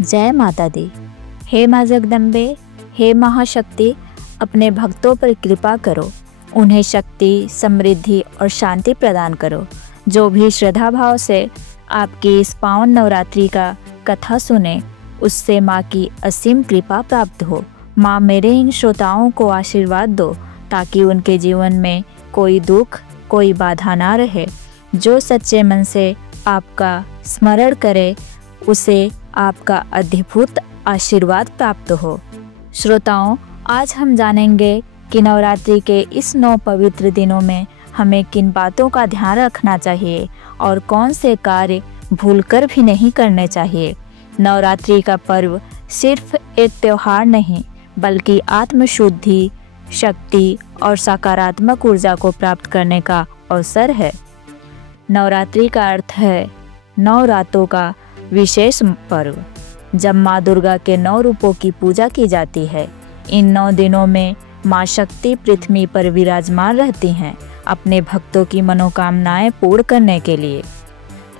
जय माता दी। हे माँ जगदम्बे, हे महाशक्ति, अपने भक्तों पर कृपा करो, उन्हें शक्ति, समृद्धि और शांति प्रदान करो। जो भी श्रद्धा भाव से आपकी इस पावन नवरात्रि का कथा सुने, उससे माँ की असीम कृपा प्राप्त हो। माँ, मेरे इन श्रोताओं को आशीर्वाद दो ताकि उनके जीवन में कोई दुख, कोई बाधा ना रहे। जो सच्चे मन से आपका स्मरण करे, उसे आपका अद्भुत आशीर्वाद प्राप्त हो। श्रोताओं, आज हम जानेंगे कि नवरात्रि के इस 9 पवित्र दिनों में हमें किन बातों का ध्यान रखना चाहिए और कौन से कार्य भूलकर भी नहीं करने चाहिए। नवरात्रि का पर्व सिर्फ एक त्योहार नहीं, बल्कि आत्मशुद्धि, शक्ति और सकारात्मक ऊर्जा को प्राप्त करने का अवसर है। नवरात्रि का अर्थ है 9 रातों का विशेष पर्व, जब माँ दुर्गा के 9 रूपों की पूजा की जाती है। इन 9 दिनों में माँ शक्ति पृथ्वी पर विराजमान रहती हैं, अपने भक्तों की मनोकामनाएं पूर्ण करने के लिए।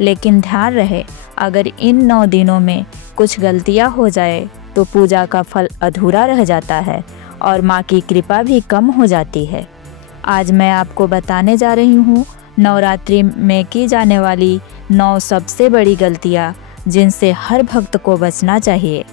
लेकिन ध्यान रहे, अगर इन 9 दिनों में कुछ गलतियां हो जाए तो पूजा का फल अधूरा रह जाता है और माँ की कृपा भी कम हो जाती है। आज मैं आपको बताने जा रही हूँ नवरात्रि में की जाने वाली 9 सबसे बड़ी गलतियाँ, जिनसे हर भक्त को बचना चाहिए।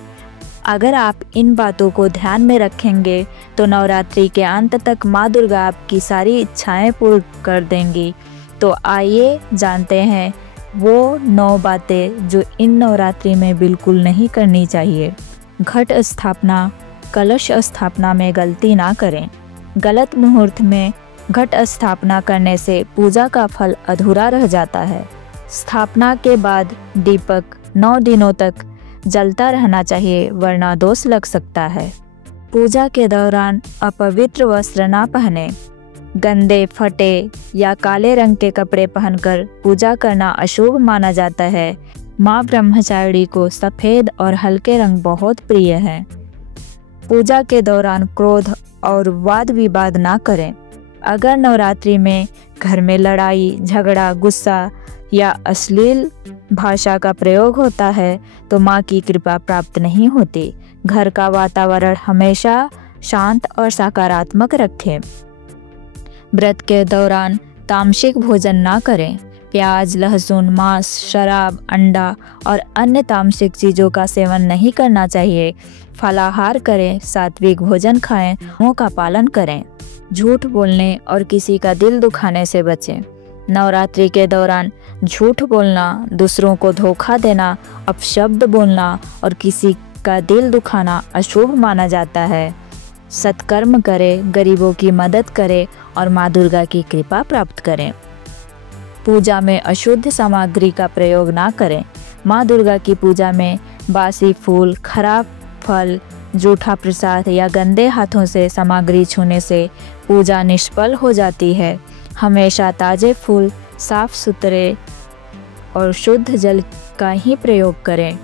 अगर आप इन बातों को ध्यान में रखेंगे तो नवरात्रि के अंत तक माँ दुर्गा आपकी सारी इच्छाएं पूर्ण कर देंगी। तो आइए जानते हैं वो 9 बातें जो इन नवरात्रि में बिल्कुल नहीं करनी चाहिए। घट स्थापना, कलश स्थापना में गलती ना करें। गलत मुहूर्त में घट स्थापना करने से पूजा का फल अधूरा रह जाता है। स्थापना के बाद दीपक 9 दिनों तक जलता रहना चाहिए, वरना दोष लग सकता है। पूजा के दौरान अपवित्र वस्त्र ना पहने। गंदे, फटे या काले रंग के कपड़े पहनकर पूजा करना अशुभ माना जाता है। माँ ब्रह्मचारिणी को सफ़ेद और हल्के रंग बहुत प्रिय हैं। पूजा के दौरान क्रोध और वाद विवाद ना करें। अगर नवरात्रि में घर में लड़ाई, झगड़ा, गुस्सा या अश्लील भाषा का प्रयोग होता है तो माँ की कृपा प्राप्त नहीं होती। घर का वातावरण हमेशा शांत और सकारात्मक रखें। व्रत के दौरान तामसिक भोजन ना करें। प्याज, लहसुन, मांस, शराब, अंडा और अन्य तामसिक चीज़ों का सेवन नहीं करना चाहिए। फलाहार करें, सात्विक भोजन खाएं, नियमों का पालन करें। झूठ बोलने और किसी का दिल दुखाने से बचें। नवरात्रि के दौरान झूठ बोलना, दूसरों को धोखा देना, अपशब्द बोलना और किसी का दिल दुखाना अशुभ माना जाता है। सत्कर्म करें, गरीबों की मदद करें और माँ दुर्गा की कृपा प्राप्त करें। पूजा में अशुद्ध सामग्री का प्रयोग ना करें। माँ दुर्गा की पूजा में बासी फूल, खराब फल, जूठा प्रसाद या गंदे हाथों से सामग्री छूने से पूजा निष्फल हो जाती है। हमेशा ताज़े फूल, साफ सुथरे और शुद्ध जल का ही प्रयोग करें।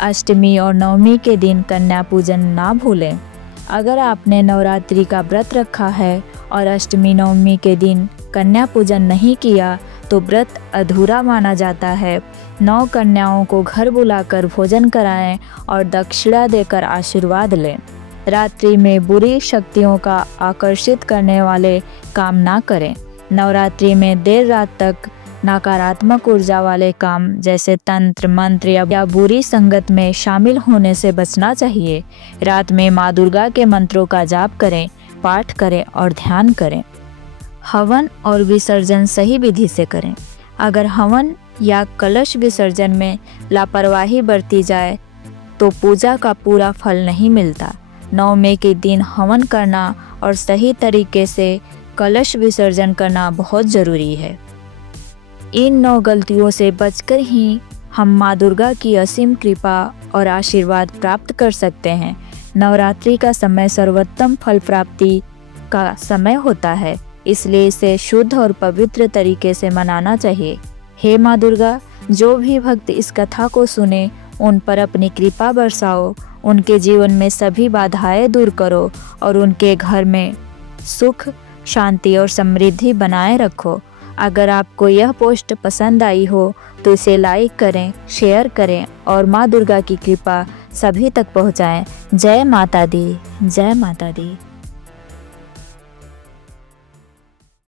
अष्टमी और नवमी के दिन कन्या पूजन ना भूलें। अगर आपने नवरात्रि का व्रत रखा है और अष्टमी नवमी के दिन कन्या पूजन नहीं किया तो व्रत अधूरा माना जाता है। 9 कन्याओं को घर बुलाकर भोजन कराएं और दक्षिणा देकर आशीर्वाद लें। रात्रि में बुरी शक्तियों का आकर्षित करने वाले काम ना करें। नवरात्रि में देर रात तक नकारात्मक ऊर्जा वाले काम जैसे तंत्र, मंत्र या बुरी संगत में शामिल होने से बचना चाहिए। रात में माँ दुर्गा के मंत्रों का जाप करें, पाठ करें और ध्यान करें। हवन और विसर्जन सही विधि से करें। अगर हवन या कलश विसर्जन में लापरवाही बरती जाए तो पूजा का पूरा फल नहीं मिलता। नवमी के दिन हवन करना और सही तरीके से कलश विसर्जन करना बहुत ज़रूरी है। इन 9 गलतियों से बचकर ही हम माँ दुर्गा की असीम कृपा और आशीर्वाद प्राप्त कर सकते हैं। नवरात्रि का समय सर्वोत्तम फल प्राप्ति का समय होता है, इसलिए इसे शुद्ध और पवित्र तरीके से मनाना चाहिए। हे माँ दुर्गा, जो भी भक्त इस कथा को सुने उन पर अपनी कृपा बरसाओ, उनके जीवन में सभी बाधाएं दूर करो और उनके घर में सुख, शांति और समृद्धि बनाए रखो। अगर आपको यह पोस्ट पसंद आई हो तो इसे लाइक करें, शेयर करें और माँ दुर्गा की कृपा सभी तक पहुँचाएं। जय माता दी, जय माता दी।